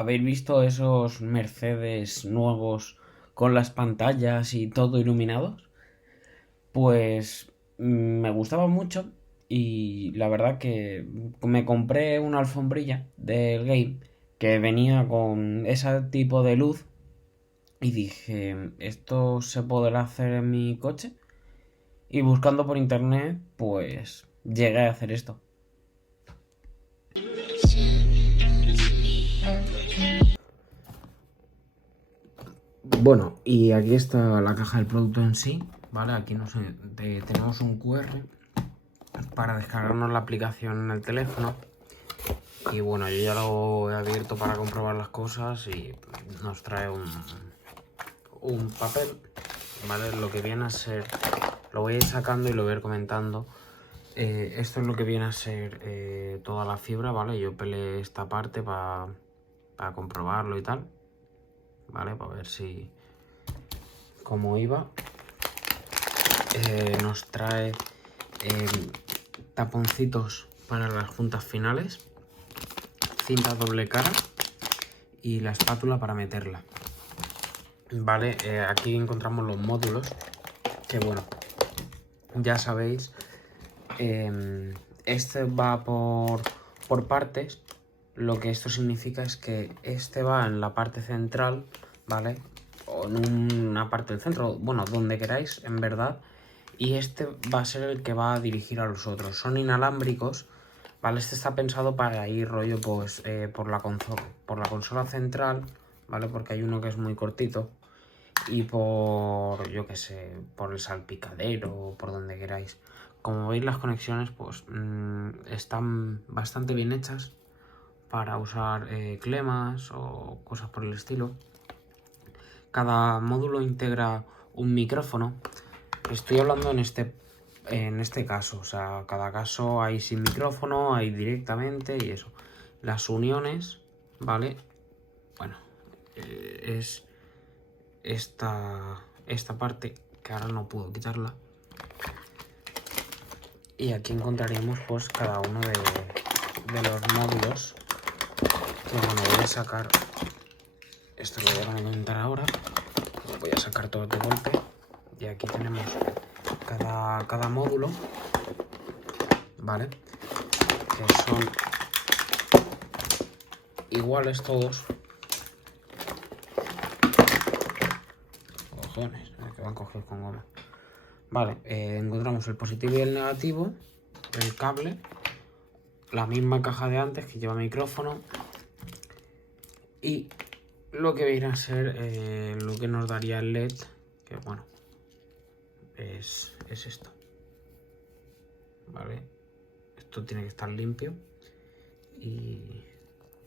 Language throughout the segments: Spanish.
¿Habéis visto esos Mercedes nuevos con las pantallas y todo iluminados? Pues me gustaba mucho y la verdad que me compré una alfombrilla del Game que venía con ese tipo de luz y dije, ¿esto se podrá hacer en mi coche? Y buscando por internet, pues llegué a hacer esto. Bueno, y aquí está la caja del producto en sí, ¿vale? Aquí tenemos un QR para descargarnos la aplicación en el teléfono. Y bueno, yo ya lo he abierto para comprobar las cosas y nos trae un papel, ¿vale? Lo que viene a ser, lo voy a ir sacando y lo voy a ir comentando. Esto es lo que viene a ser toda la fibra, ¿vale? Yo peleé esta parte para comprobarlo y tal, ¿vale? Para ver si cómo iba. Nos trae taponcitos para las juntas finales, cinta doble cara y la espátula para meterla. Vale, aquí encontramos los módulos, que bueno, ya sabéis, este va por partes. Lo que esto significa es que este va en la parte central, ¿vale? O en una parte del centro, bueno, donde queráis, en verdad. Y este va a ser el que va a dirigir a los otros. Son inalámbricos, ¿vale? Este está pensado para ir rollo, pues, por la consola central, ¿vale? Porque hay uno que es muy cortito. Y por, yo qué sé, por el salpicadero o por donde queráis. Como veis, las conexiones, pues, están bastante bien hechas para usar clemas o cosas por el estilo. Cada módulo integra un micrófono. Estoy hablando en este caso, o sea, cada caso hay sin micrófono, hay directamente y eso. Las uniones, ¿vale? Bueno, es esta parte, que ahora no puedo quitarla. Y aquí encontraríamos pues cada uno de los módulos. Que bueno, voy a sacar, esto lo voy a comentar ahora. Lo voy a sacar todo de golpe. Y aquí tenemos cada módulo, ¿vale? Que son iguales todos. Cojones, que van cogidos con goma. Vale, encontramos el positivo y el negativo, el cable, la misma caja de antes que lleva micrófono y lo que viene a ser lo que nos daría el LED, que bueno, es esto. Vale, esto tiene que estar limpio y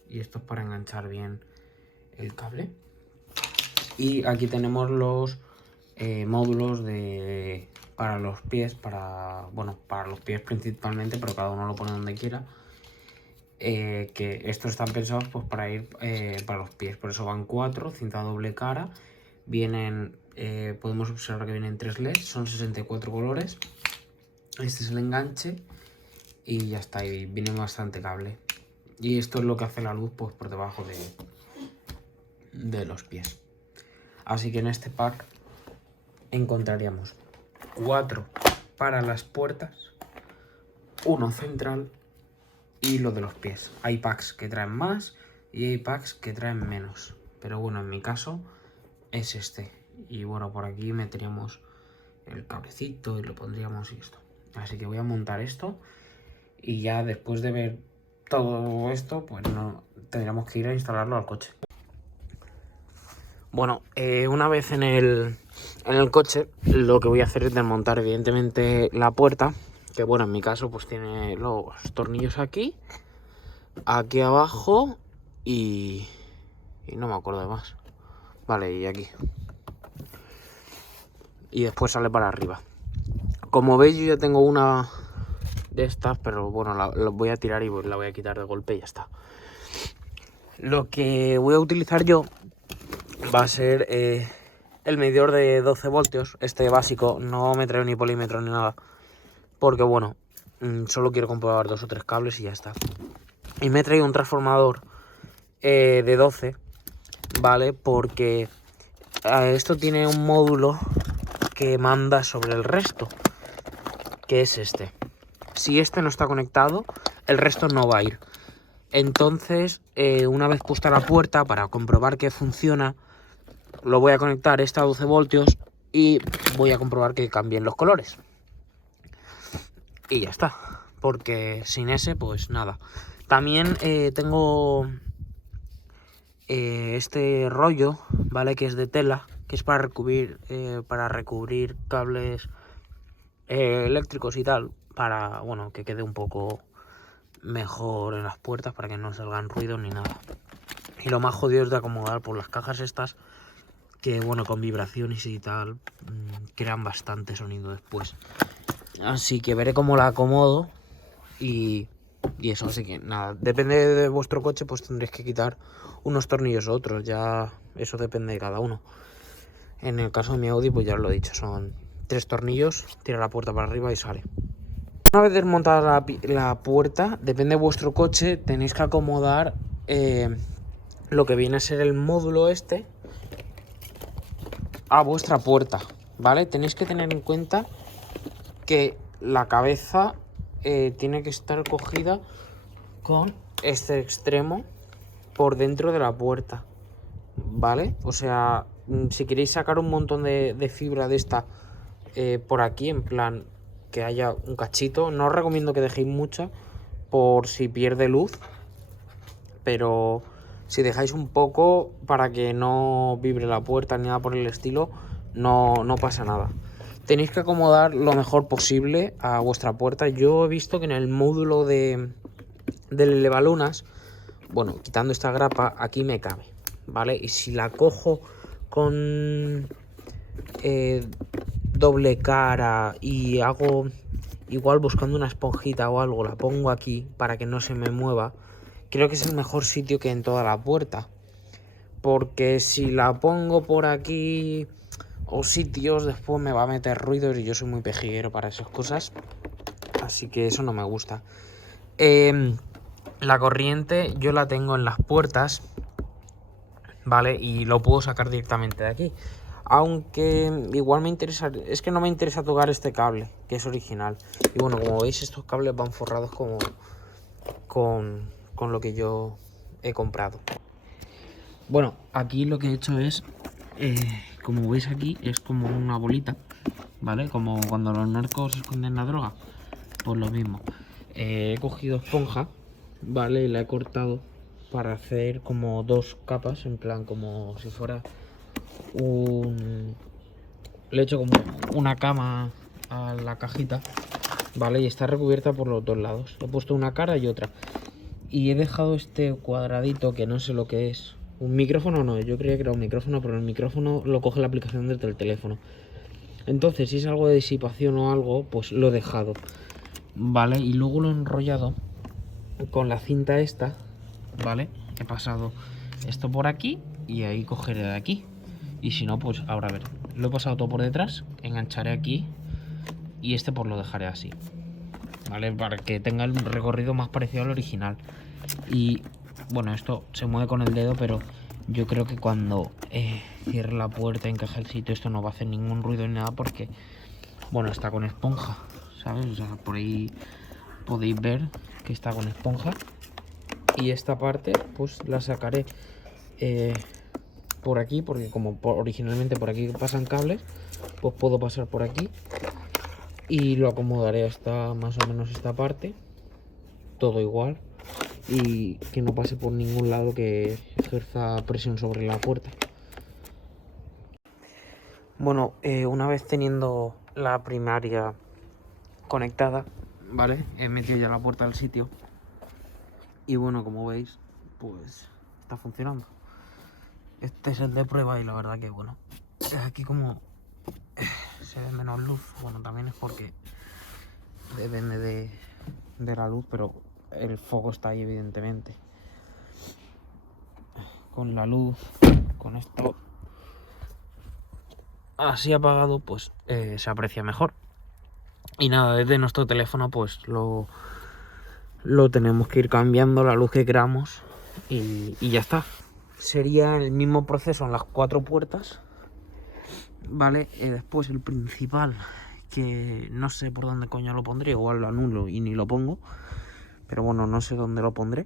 esto es para enganchar bien el cable. Y aquí tenemos los módulos para los pies, para los pies principalmente, pero cada uno lo pone donde quiera. Que estos están pensados pues para ir para los pies, por eso van 4, cinta doble cara. Vienen, podemos observar que vienen 3 LEDs, son 64 colores. Este es el enganche y ya está, y viene bastante cable. Y esto es lo que hace la luz pues por debajo de los pies. Así que en este pack encontraríamos 4 para las puertas, 1 central y lo de los pies. Hay packs que traen más y hay packs que traen menos. Pero bueno, en mi caso es este. Y bueno, por aquí meteríamos el cablecito y lo pondríamos y esto. Así que voy a montar esto y ya después de ver todo esto, pues no tendríamos que ir a instalarlo al coche. Bueno, una vez en el coche, lo que voy a hacer es desmontar evidentemente la puerta, que bueno, en mi caso pues tiene los tornillos aquí abajo y no me acuerdo de más. Vale, y aquí. Y después sale para arriba. Como veis, yo ya tengo una de estas, pero bueno, la voy a tirar y la voy a quitar de golpe y ya está. Lo que voy a utilizar yo va a ser el medidor de 12 voltios, este básico. No me traigo ni polímetro ni nada, porque bueno, solo quiero comprobar 2 o 3 cables y ya está. Y me he traído un transformador de 12, ¿vale? Porque esto tiene un módulo que manda sobre el resto, que es este. Si este no está conectado, el resto no va a ir. Entonces, una vez puesta la puerta, para comprobar que funciona, lo voy a conectar a 12 voltios y voy a comprobar que cambien los colores. Y ya está, porque sin ese, pues nada. También tengo este rollo, ¿vale? Que es de tela, que es para recubrir cables eléctricos y tal, para, bueno, que quede un poco mejor en las puertas, para que no salgan ruidos ni nada. Y lo más jodido es de acomodar por las cajas estas, que bueno, con vibraciones y tal, crean bastante sonido después. Así que veré cómo la acomodo y eso, así que nada, depende de vuestro coche, pues tendréis que quitar unos tornillos u otros, ya eso depende de cada uno. En el caso de mi Audi, pues ya os lo he dicho, son 3 tornillos, tira la puerta para arriba y sale. Una vez desmontada la puerta, depende de vuestro coche, tenéis que acomodar lo que viene a ser el módulo este a vuestra puerta, ¿vale? Tenéis que tener en cuenta que la cabeza tiene que estar cogida con este extremo por dentro de la puerta, ¿vale? O sea, si queréis sacar un montón de fibra de esta por aquí, en plan que haya un cachito, no os recomiendo que dejéis mucha por si pierde luz, pero si dejáis un poco para que no vibre la puerta ni nada por el estilo, no pasa nada. Tenéis que acomodar lo mejor posible a vuestra puerta. Yo he visto que en el módulo del elevalunas, bueno, quitando esta grapa, aquí me cabe, ¿vale? Y si la cojo con doble cara y hago igual buscando una esponjita o algo, la pongo aquí para que no se me mueva, creo que es el mejor sitio que en toda la puerta. Porque si la pongo por aquí o sitios, después me va a meter ruidos y yo soy muy pejiguero para esas cosas. Así que eso no me gusta. La corriente yo la tengo en las puertas, ¿vale? Y lo puedo sacar directamente de aquí. Aunque igual me interesa, es que no me interesa tocar este cable, que es original. Y bueno, como veis, estos cables van forrados como con lo que yo he comprado. Bueno, aquí lo que he hecho es, como veis aquí, es como una bolita, ¿vale? Como cuando los narcos esconden la droga, pues lo mismo. He cogido esponja, ¿vale? Y la he cortado para hacer como 2 capas, en plan como si fuera le he hecho como una cama a la cajita, ¿vale? Y está recubierta por los 2 lados. He puesto una cara y otra. Y he dejado este cuadradito que no sé lo que es. Un micrófono no, yo creía que era un micrófono, pero el micrófono lo coge la aplicación desde el teléfono. Entonces, si es algo de disipación o algo, pues lo he dejado, ¿vale? Y luego lo he enrollado con la cinta esta, ¿vale? He pasado esto por aquí y ahí cogeré de aquí. Y si no, pues ahora a ver. Lo he pasado todo por detrás, engancharé aquí y este pues lo dejaré así, ¿vale? Para que tenga el recorrido más parecido al original. Y bueno, esto se mueve con el dedo, pero yo creo que cuando cierre la puerta, encaje el sitio, esto no va a hacer ningún ruido ni nada porque, bueno, está con esponja, ¿sabes? O sea, por ahí podéis ver que está con esponja. Y esta parte, pues la sacaré por aquí, porque como originalmente por aquí pasan cables, pues puedo pasar por aquí. Y lo acomodaré hasta más o menos esta parte, todo igual. Y que no pase por ningún lado que ejerza presión sobre la puerta. Bueno, una vez teniendo la primaria conectada, ¿vale? He metido ya la puerta al sitio. Y bueno, como veis, pues está funcionando. Este es el de prueba y la verdad que bueno. Aquí como se ve menos luz, bueno, también es porque depende de la luz, pero el foco está ahí evidentemente. Con la luz, con esto así apagado, pues se aprecia mejor. Y nada, desde nuestro teléfono pues lo tenemos que ir cambiando la luz que queramos y ya está. Sería el mismo proceso en las 4 puertas, ¿vale? Después el principal, que no sé por dónde coño lo pondré, igual lo anulo y ni lo pongo, pero bueno, no sé dónde lo pondré.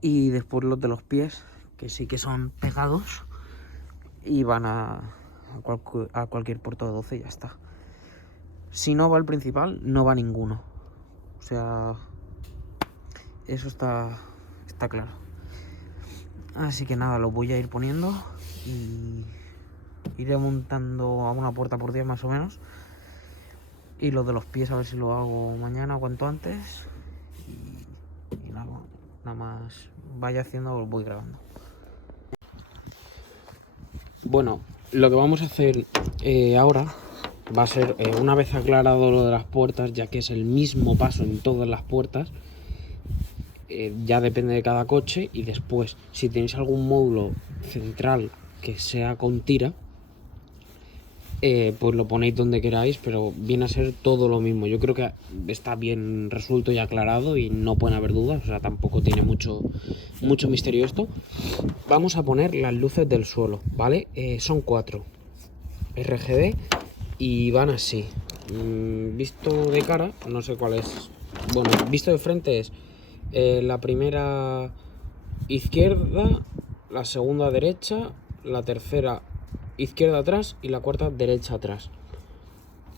Y después los de los pies, que sí que son pegados y van a cualquier puerta de 12 y ya está. Si no va el principal, no va ninguno. O sea, eso está claro. Así que nada, lo voy a ir poniendo y iré montando a una puerta por día más o menos. Y lo de los pies a ver si lo hago mañana o cuanto antes. Y nada más vaya haciendo, lo voy grabando. Bueno, lo que vamos a hacer ahora va a ser, una vez aclarado lo de las puertas, ya que es el mismo paso en todas las puertas, ya depende de cada coche. Y después, si tenéis algún módulo central que sea con tira, pues lo ponéis donde queráis, pero viene a ser todo lo mismo. Yo creo que está bien resuelto y aclarado y no pueden haber dudas, o sea, tampoco tiene mucho misterio esto. Vamos a poner las luces del suelo, ¿vale? Son 4 RGB y van así. Visto de cara, no sé cuál es. Bueno, visto de frente es la primera izquierda, la segunda derecha, la tercera izquierda atrás y la cuarta derecha atrás.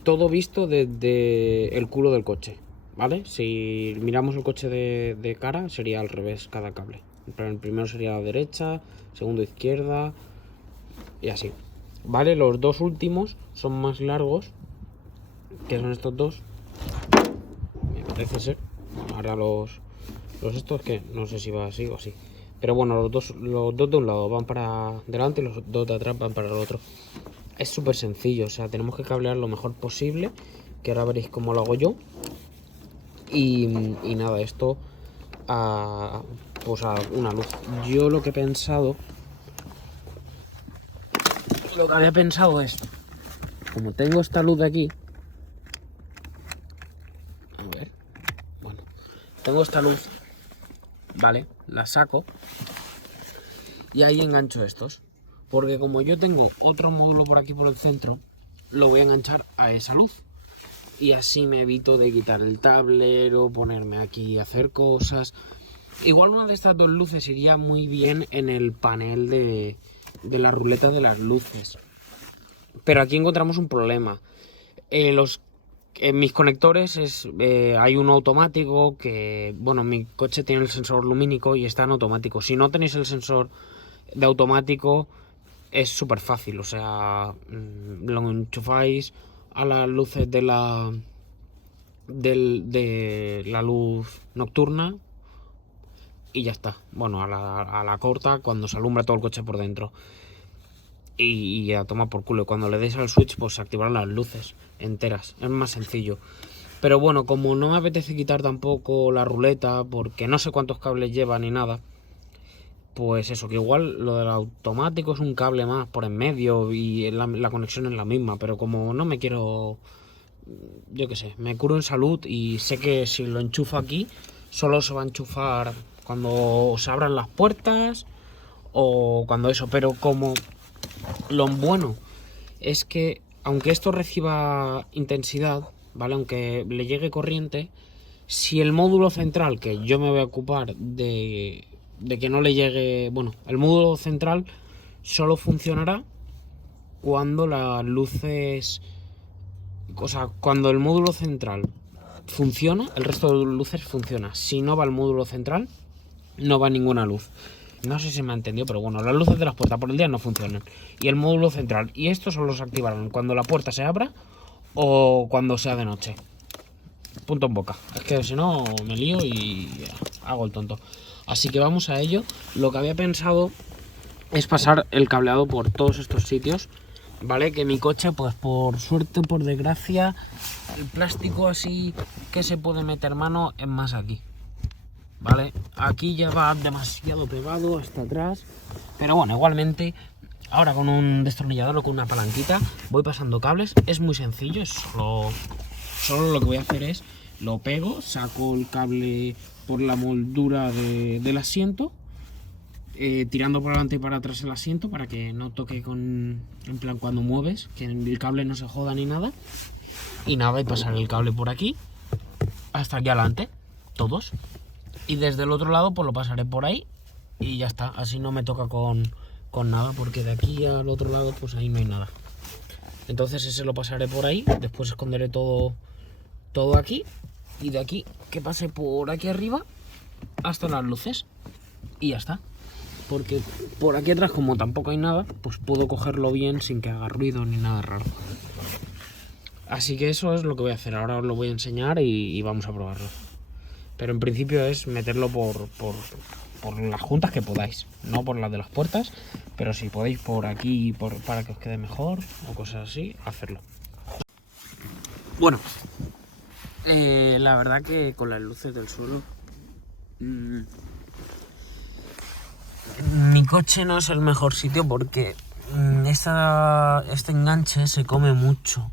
Todo visto desde el culo del coche, ¿vale? Si miramos el coche de cara, sería al revés cada cable. El primero sería la derecha, segundo izquierda y así, ¿vale? Los dos últimos son más largos, que son estos dos. Me parece ser. Ahora los estos, que no sé si va así o así. Pero bueno, los dos de un lado van para delante y los dos de atrás van para el otro. Es súper sencillo, o sea, tenemos que cablear lo mejor posible, que ahora veréis cómo lo hago yo. Y nada, esto pues a una luz. Yo lo que había pensado es, como tengo esta luz de aquí, a ver, bueno, tengo esta luz, vale, la saco y ahí engancho estos, porque como yo tengo otro módulo por aquí por el centro, lo voy a enganchar a esa luz y así me evito de quitar el tablero, ponerme aquí a hacer cosas. Igual una de estas dos luces iría muy bien en el panel de la ruleta de las luces, pero aquí encontramos un problema. En mis conectores hay uno automático que, bueno, mi coche tiene el sensor lumínico y está en automático. Si no tenéis el sensor de automático es súper fácil, o sea, lo enchufáis a las luces de la luz nocturna y ya está. Bueno, a la corta, cuando se alumbra todo el coche por dentro. Y a tomar por culo. Cuando le deis al switch, pues se activarán las luces enteras. Es más sencillo. Pero bueno, como no me apetece quitar tampoco la ruleta, porque no sé cuántos cables lleva ni nada, pues eso, que igual lo del automático es un cable más por en medio y la conexión es la misma. Pero como no me quiero, yo qué sé, me curo en salud y sé que si lo enchufo aquí, solo se va a enchufar cuando se abran las puertas o cuando eso. Pero como lo bueno es que, aunque esto reciba intensidad, ¿vale? Aunque le llegue corriente, si el módulo central, que yo me voy a ocupar de que no le llegue... Bueno, el módulo central solo funcionará cuando las luces... O sea, cuando el módulo central funciona, el resto de luces funciona. Si no va el módulo central, no va ninguna luz. No sé si me ha entendido, pero bueno, las luces de las puertas por el día no funcionan. Y el módulo central y estos solo se activarán cuando la puerta se abra o cuando sea de noche. Punto en boca. Es que si no me lío y hago el tonto. Así que vamos a ello. Lo que había pensado es pasar el cableado por todos estos sitios, ¿vale? Que mi coche, pues por suerte o por desgracia, el plástico así que se puede meter mano es más aquí. Vale, aquí ya va demasiado pegado hasta atrás, pero bueno, igualmente ahora con un destornillador o con una palanquita voy pasando cables. Es muy sencillo, es solo lo que voy a hacer es lo pego, saco el cable por la moldura del asiento, tirando para adelante y para atrás el asiento para que no toque en plan cuando mueves, que el cable no se joda ni nada. Y nada, y pasar el cable por aquí hasta aquí adelante, todos. Y desde el otro lado pues lo pasaré por ahí y ya está. Así no me toca con nada, porque de aquí al otro lado pues ahí no hay nada. Entonces ese lo pasaré por ahí, después esconderé todo aquí. Y de aquí que pase por aquí arriba hasta las luces. Y ya está. Porque por aquí atrás, como tampoco hay nada, pues puedo cogerlo bien sin que haga ruido ni nada raro. Así que eso es lo que voy a hacer. Ahora os lo voy a enseñar y vamos a probarlo. Pero en principio es meterlo por las juntas que podáis. No por las de las puertas, pero si podéis por aquí para que os quede mejor o cosas así, hacerlo. Bueno, la verdad que con las luces del suelo... mi coche no es el mejor sitio porque este enganche se come mucho.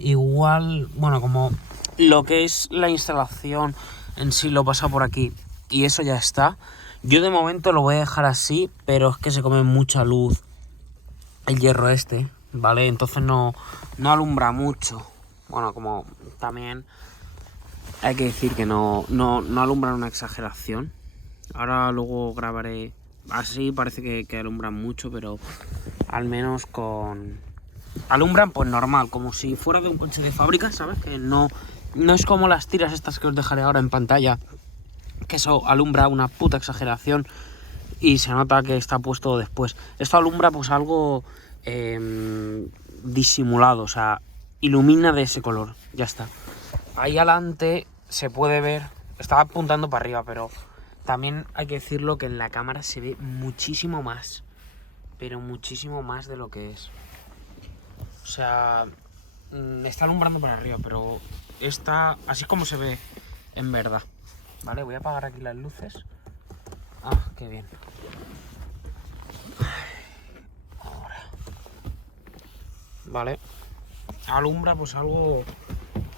Igual, bueno, como lo que es la instalación en sí lo pasa por aquí y eso ya está. Yo de momento lo voy a dejar así, pero es que se come mucha luz el hierro este, ¿vale? Entonces no alumbra mucho. Bueno, como también hay que decir que no alumbra una exageración. Ahora luego grabaré. Así parece que alumbran mucho, pero al menos alumbran pues normal, como si fuera de un coche de fábrica, ¿sabes? Que no es como las tiras estas que os dejaré ahora en pantalla, que eso alumbra una puta exageración y se nota que está puesto después. Esto alumbra pues algo disimulado, o sea, ilumina de ese color, ya está. Ahí adelante se puede ver, estaba apuntando para arriba, pero... También hay que decirlo que en la cámara se ve muchísimo más, pero muchísimo más de lo que es. O sea, está alumbrando para arriba, pero está así como se ve en verdad. Vale, voy a apagar aquí las luces. Ah, qué bien. Ahora. Vale. Alumbra pues algo...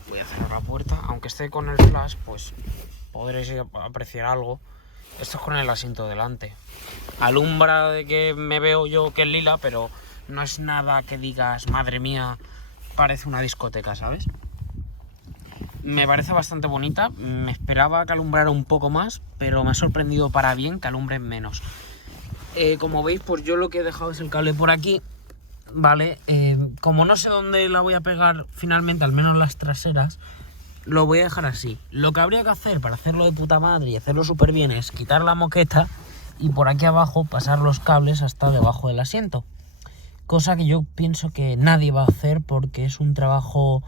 Voy a cerrar la puerta, aunque esté con el flash, pues podréis apreciar algo. Esto es con el asiento delante. Alumbra de que me veo yo que es lila, pero no es nada que digas, madre mía, parece una discoteca, ¿sabes? Me parece bastante bonita. Me esperaba que alumbrara un poco más, pero me ha sorprendido para bien que alumbren menos. Como veis, pues yo lo que he dejado es el cable por aquí, ¿vale? Como no sé dónde la voy a pegar finalmente, al menos las traseras, lo voy a dejar así. Lo que habría que hacer para hacerlo de puta madre y hacerlo súper bien es quitar la moqueta y por aquí abajo pasar los cables hasta debajo del asiento. Cosa que yo pienso que nadie va a hacer porque es un trabajo...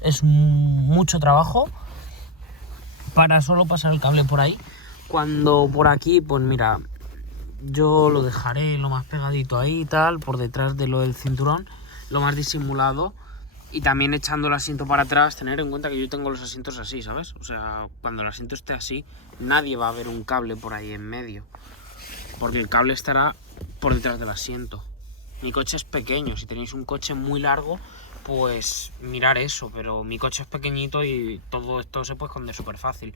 Es mucho trabajo para solo pasar el cable por ahí. Cuando por aquí, pues mira, yo lo dejaré lo más pegadito ahí y tal, por detrás de lo del cinturón, lo más disimulado. Y también echando el asiento para atrás, tener en cuenta que yo tengo los asientos así, ¿sabes? O sea, cuando el asiento esté así, nadie va a ver un cable por ahí en medio. Porque el cable estará por detrás del asiento. Mi coche es pequeño, si tenéis un coche muy largo, pues mirar eso. Pero mi coche es pequeñito y todo esto se puede esconder súper fácil.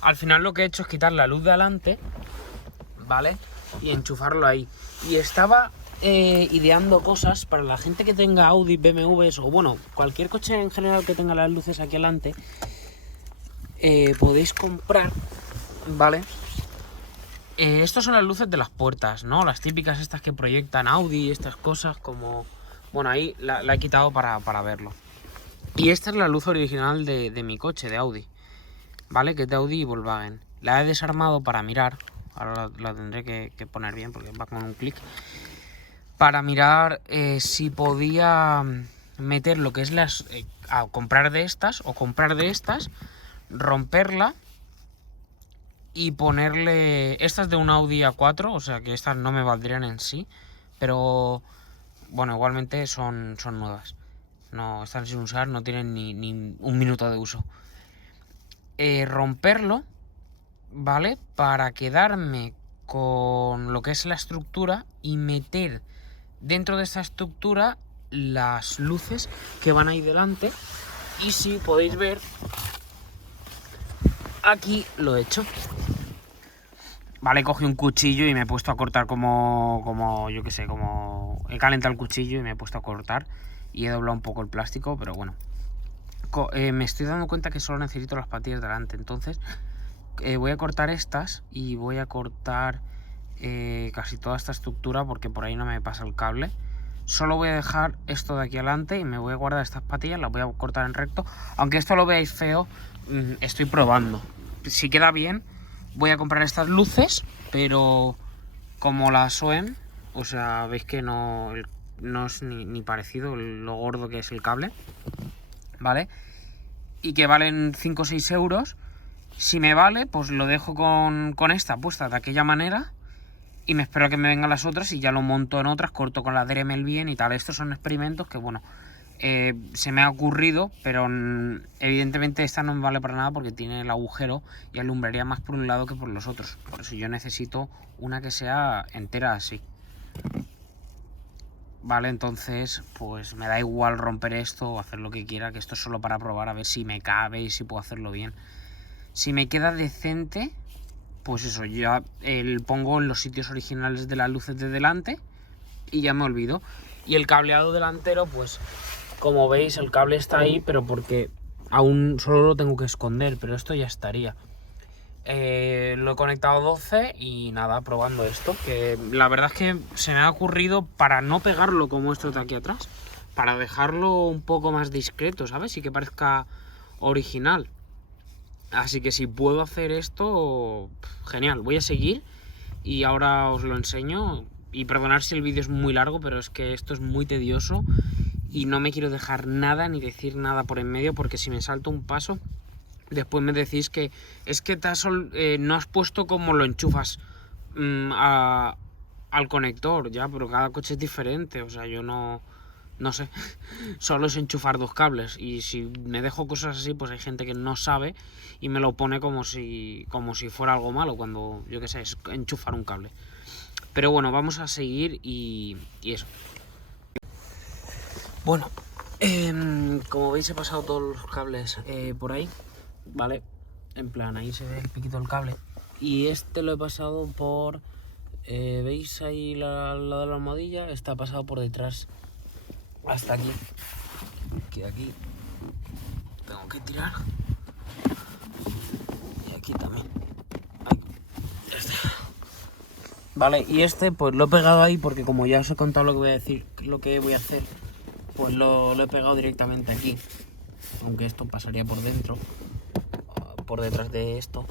Al final lo que he hecho es quitar la luz de adelante, ¿vale? Y enchufarlo ahí. Y estaba... ideando cosas para la gente que tenga Audi, BMWs o bueno, cualquier coche en general que tenga las luces aquí adelante, podéis comprar, ¿vale? Estas son las luces de las puertas, ¿no? Las típicas estas que proyectan Audi, estas cosas como... Bueno, ahí la he quitado para verlo. Y esta es la luz original de mi coche, de Audi, ¿vale? Que es de Audi y Volkswagen. La he desarmado para mirar, ahora la tendré que poner bien porque va con un clic. Para mirar si podía meter lo que es comprar de estas o comprar de estas, romperla y ponerle... Estas de un Audi A4, o sea que estas no me valdrían en sí, pero bueno, igualmente son nuevas. No están sin usar, no tienen ni un minuto de uso. Romperlo, ¿vale? Para quedarme con lo que es la estructura y meter... dentro de esta estructura las luces que van ahí delante. Y si podéis ver, aquí lo he hecho. Vale, cogí un cuchillo y me he puesto a cortar como yo que sé, como he calentado el cuchillo y me he puesto a cortar y he doblado un poco el plástico, pero bueno. Me estoy dando cuenta que solo necesito las patillas delante, entonces voy a cortar estas y voy a cortar casi toda esta estructura porque por ahí no me pasa el cable. Solo voy a dejar esto de aquí adelante y me voy a guardar estas patillas, las voy a cortar en recto. Aunque esto lo veáis feo, estoy probando. Si queda bien, voy a comprar estas luces, pero como las OEM, o sea, veis que no es ni parecido lo gordo que es el cable, ¿vale? Y que valen 5 o 6 euros. Si me vale, pues lo dejo con esta puesta de aquella manera y me espero a que me vengan las otras y ya lo monto en otras, corto con la Dremel bien y tal. Estos son experimentos que, bueno, se me ha ocurrido, pero evidentemente esta no me vale para nada porque tiene el agujero y alumbraría más por un lado que por los otros. Por eso yo necesito una que sea entera así. Vale, entonces pues me da igual romper esto o hacer lo que quiera, que esto es solo para probar a ver si me cabe y si puedo hacerlo bien. Si me queda decente, pues eso, ya pongo en los sitios originales de las luces de delante y ya me olvido. Y el cableado delantero, pues como veis el cable está ahí, pero porque aún solo lo tengo que esconder, pero esto ya estaría. Lo he conectado 12 y nada, probando esto, que la verdad es que se me ha ocurrido para no pegarlo como esto de aquí atrás, para dejarlo un poco más discreto, ¿sabes? Y que parezca original. Así que si puedo hacer esto, genial, voy a seguir y ahora os lo enseño. Y perdonad si el vídeo es muy largo, pero es que esto es muy tedioso y no me quiero dejar nada ni decir nada por en medio, porque si me salto un paso, después me decís que es que no has puesto cómo lo enchufas al conector, ya, pero cada coche es diferente, o sea, yo no sé, solo es enchufar dos cables y si me dejo cosas así, pues hay gente que no sabe y me lo pone como si fuera algo malo, cuando, yo qué sé, es enchufar un cable. Pero bueno, vamos a seguir y eso. Bueno, como veis he pasado todos los cables por ahí, ¿vale? En plan, ahí se ve el piquito del cable. Y este lo he pasado por... ¿veis ahí la de la almohadilla? Está pasado por detrás hasta aquí. Que aquí tengo que tirar. Y aquí también. Ahí. Ya está. Vale, y este pues lo he pegado ahí porque como ya os he contado lo que voy a decir, lo que voy a hacer, pues lo he pegado directamente aquí. Aunque esto pasaría por dentro, por detrás de esto.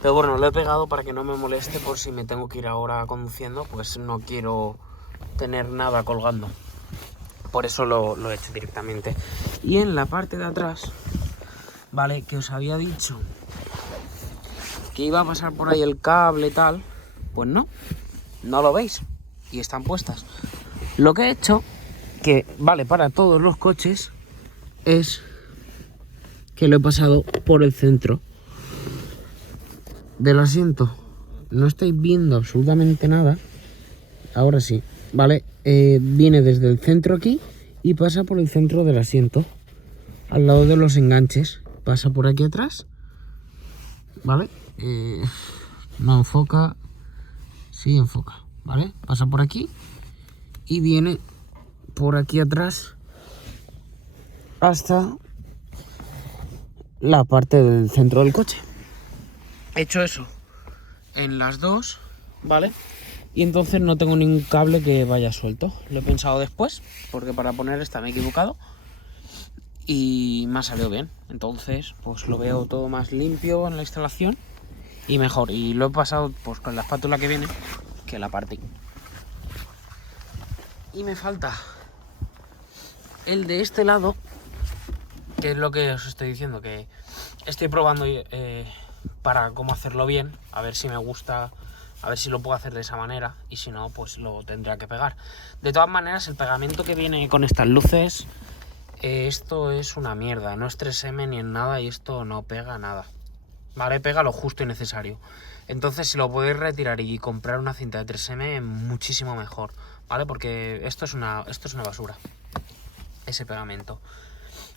Pero bueno, lo he pegado para que no me moleste por si me tengo que ir ahora conduciendo, pues no quiero tener nada colgando. Por eso lo he hecho directamente. Y en la parte de atrás, vale, que os había dicho que iba a pasar por ahí el cable y tal, pues no lo veis y están puestas. Lo que he hecho, que vale para todos los coches, es que lo he pasado por el centro del asiento. No estáis viendo absolutamente nada. Ahora sí, vale, viene desde el centro aquí y pasa por el centro del asiento, al lado de los enganches. Pasa por aquí atrás, vale, no enfoca, sí enfoca, vale, pasa por aquí y viene por aquí atrás hasta la parte del centro del coche. He hecho eso en las dos, ¿vale? Y entonces no tengo ningún cable que vaya suelto. Lo he pensado después, porque para poner esta me he equivocado y me ha salido bien. Entonces, pues lo veo todo más limpio en la instalación y mejor. Y lo he pasado pues con la espátula que viene, que la partí. Y me falta el de este lado, que es lo que os estoy diciendo, que estoy probando para cómo hacerlo bien, a ver si me gusta, a ver si lo puedo hacer de esa manera, y si no, pues lo tendría que pegar. De todas maneras, el pegamento que viene con estas luces, esto es una mierda, no es 3M ni en nada y esto no pega nada, ¿vale? Pega lo justo y necesario. Entonces, si lo podéis retirar y comprar una cinta de 3M, muchísimo mejor, ¿vale? Porque esto es una basura, ese pegamento.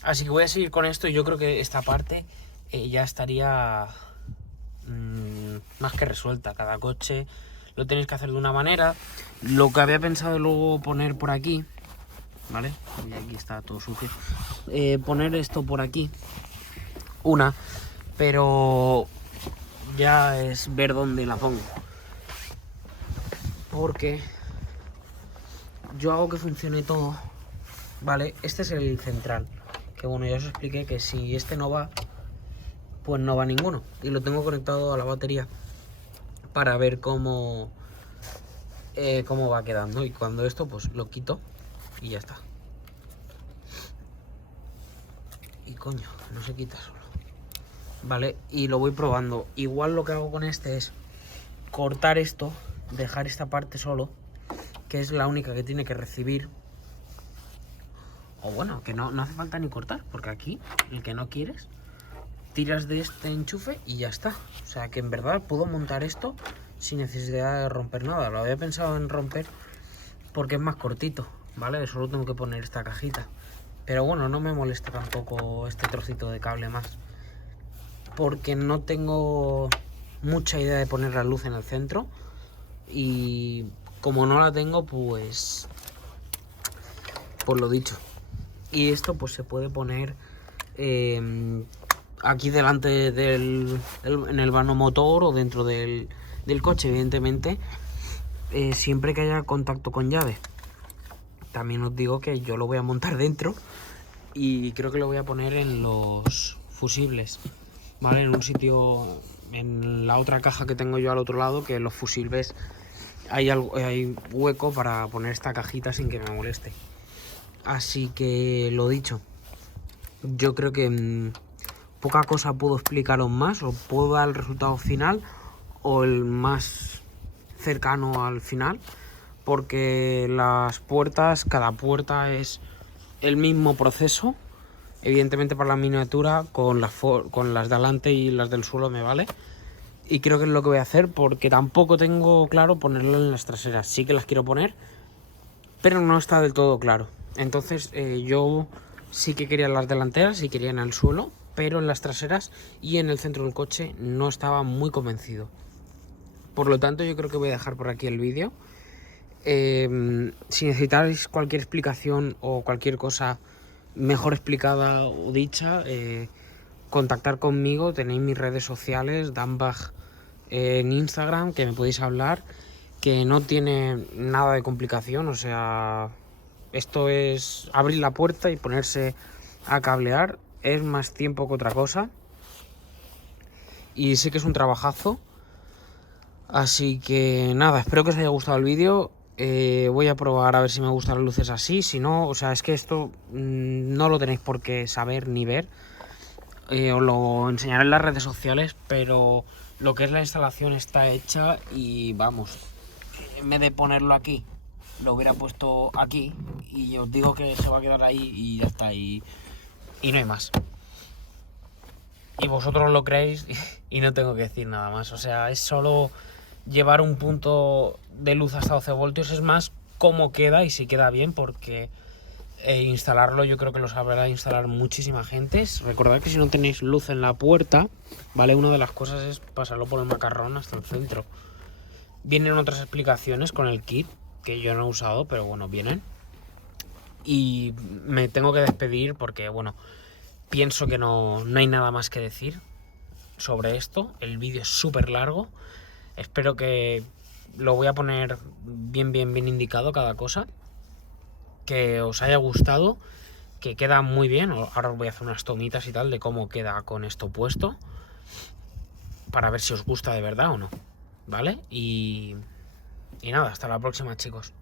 Así que voy a seguir con esto y yo creo que esta parte ya estaría más que resuelta. Cada coche lo tenéis que hacer de una manera. Lo que había pensado luego poner por aquí, ¿vale? Y aquí está todo sucio. Poner esto por aquí, pero ya es ver dónde la pongo. Porque yo hago que funcione todo, ¿vale? Este es el central. Que bueno, ya os expliqué que si este no va, pues no va ninguno. Y lo tengo conectado a la batería para ver cómo va quedando. Y cuando esto, pues lo quito y ya está. Y coño, no se quita solo. Vale, y lo voy probando. Igual lo que hago con este es cortar esto, dejar esta parte solo, que es la única que tiene que recibir. O bueno, que no hace falta ni cortar, porque aquí, el que no quieres, tiras de este enchufe y ya está. O sea que en verdad puedo montar esto sin necesidad de romper nada. Lo había pensado en romper porque es más cortito, ¿vale? Solo tengo que poner esta cajita. Pero bueno, no me molesta tampoco este trocito de cable más, porque no tengo mucha idea de poner la luz en el centro. Y como no la tengo, pues lo dicho. Y esto pues se puede poner aquí delante en el vano motor o dentro del coche, evidentemente, siempre que haya contacto con llave. También os digo que yo lo voy a montar dentro y creo que lo voy a poner en los fusibles, ¿vale? En un sitio, en la otra caja que tengo yo al otro lado, que en los fusibles hay hueco para poner esta cajita sin que me moleste. Así que lo dicho, yo creo que poca cosa puedo explicaros más. O puedo dar el resultado final o el más cercano al final, porque las puertas, cada puerta es el mismo proceso. Evidentemente para la miniatura con las de adelante y las del suelo me vale. Y creo que es lo que voy a hacer, porque tampoco tengo claro ponerlo en las traseras. Sí que las quiero poner, pero no está del todo claro. Entonces yo sí que quería las delanteras y quería en el suelo, pero en las traseras y en el centro del coche no estaba muy convencido. Por lo tanto, yo creo que voy a dejar por aquí el vídeo. Si necesitáis cualquier explicación o cualquier cosa mejor explicada o dicha, contactar conmigo. Tenéis mis redes sociales, Danbach en Instagram, que me podéis hablar, que no tiene nada de complicación. O sea, esto es abrir la puerta y ponerse a cablear. Es más tiempo que otra cosa. Y sí que es un trabajazo. Así que nada, espero que os haya gustado el vídeo. Voy a probar a ver si me gustan las luces así. Si no, o sea, es que esto no lo tenéis por qué saber ni ver. Os lo enseñaré en las redes sociales, pero lo que es la instalación está hecha. Y vamos, en vez de ponerlo aquí, lo hubiera puesto aquí. Y os digo que se va a quedar ahí y ya está. Y no hay más. Y vosotros lo creéis y no tengo que decir nada más. O sea, es solo llevar un punto de luz hasta 12 voltios. Es más cómo queda y si queda bien, porque instalarlo yo creo que lo sabrá instalar muchísima gente. Recordad que si no tenéis luz en la puerta, ¿vale? Una de las cosas es pasarlo por el macarrón hasta el centro. Vienen otras explicaciones con el kit que yo no he usado, pero bueno, vienen. Y me tengo que despedir porque, bueno, pienso que no hay nada más que decir sobre esto. El vídeo es súper largo. Espero que lo voy a poner bien indicado cada cosa. Que os haya gustado, que queda muy bien. Ahora os voy a hacer unas tomitas y tal de cómo queda con esto puesto, para ver si os gusta de verdad o no, ¿vale? Y nada, hasta la próxima, chicos.